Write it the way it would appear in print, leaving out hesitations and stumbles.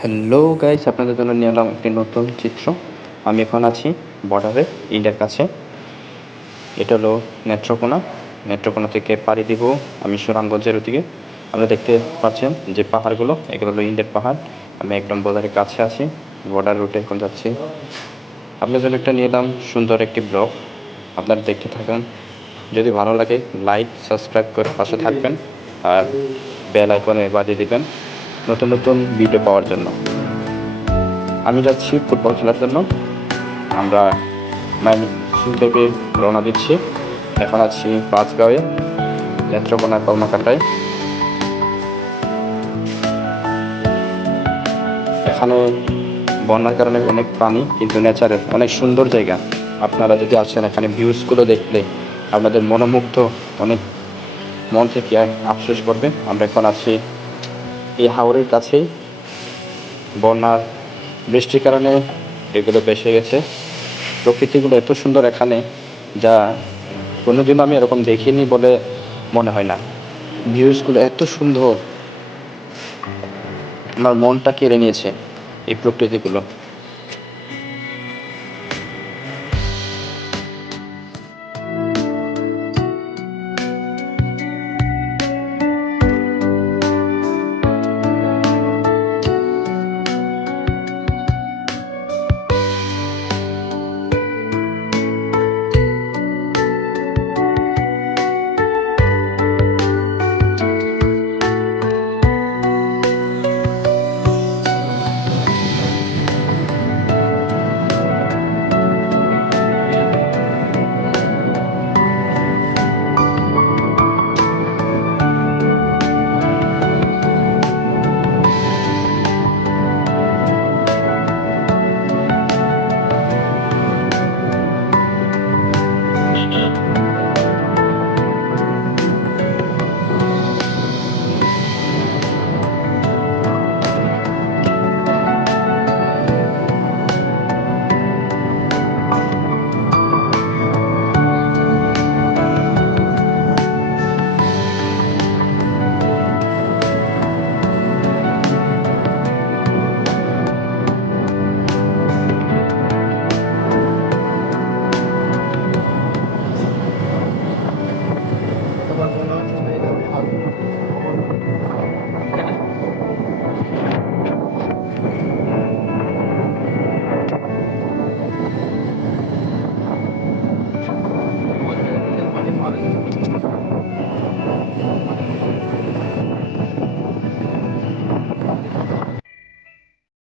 Hello guys, আপনাদের জন্য নিয়ে এলাম একটি নতুন চিত্র। আমি এখন আছি বর্ডারে, ইন্ডিয়ার কাছে। এটা হলো নেত্রকোনা। নেত্রকোনা থেকে পাড়ি দিব আমি সুনামগঞ্জের ওদিকে। আপনারা দেখতে পাচ্ছেন যে পাহাড়গুলো, এগুলো হলো ইন্ডিয়ার পাহাড়। আমি একদম বর্ডারের কাছে আছি, বর্ডার রুটে এখন যাচ্ছি। আপনাদের জন্য একটা নিয়ে এলাম সুন্দর একটি ব্লগ, আপনারা দেখতে থাকুন। যদি ভালো লাগে লাইক সাবস্ক্রাইব করে পাশে থাকবেন, আর বেল আইকনে বাজিয়ে দিবেন নতুন নতুন ভিডিও পাওয়ার জন্য। আমি যাচ্ছি ফুটবল খেলার জন্য। আমরা ময়মনসিংহ থেকে রওনা দিচ্ছি। এখন আছি পাঁচগাঁওয়ে, নেত্রকোনা কলমাকাটায়। এখানে বন্যার কারণে অনেক পানি, কিন্তু নেচারের অনেক সুন্দর জায়গা। আপনারা যদি আসেন, এখানে ভিউজগুলো দেখলে আপনাদের মনোমুগ্ধ, অনেক মন থেকে আফসোস করবে। আমরা এখন আছি এই হাওরের কাছেই। বন্যার বৃষ্টির কারণে এগুলো ভেসে গেছে। প্রকৃতিগুলো এত সুন্দর এখানে, যা কোনোদিনও আমি এরকম দেখিনি বলে মনে হয় না। ভিউজগুলো এত সুন্দর, আমার মনটা কেড়ে নিয়েছে এই প্রকৃতিগুলো।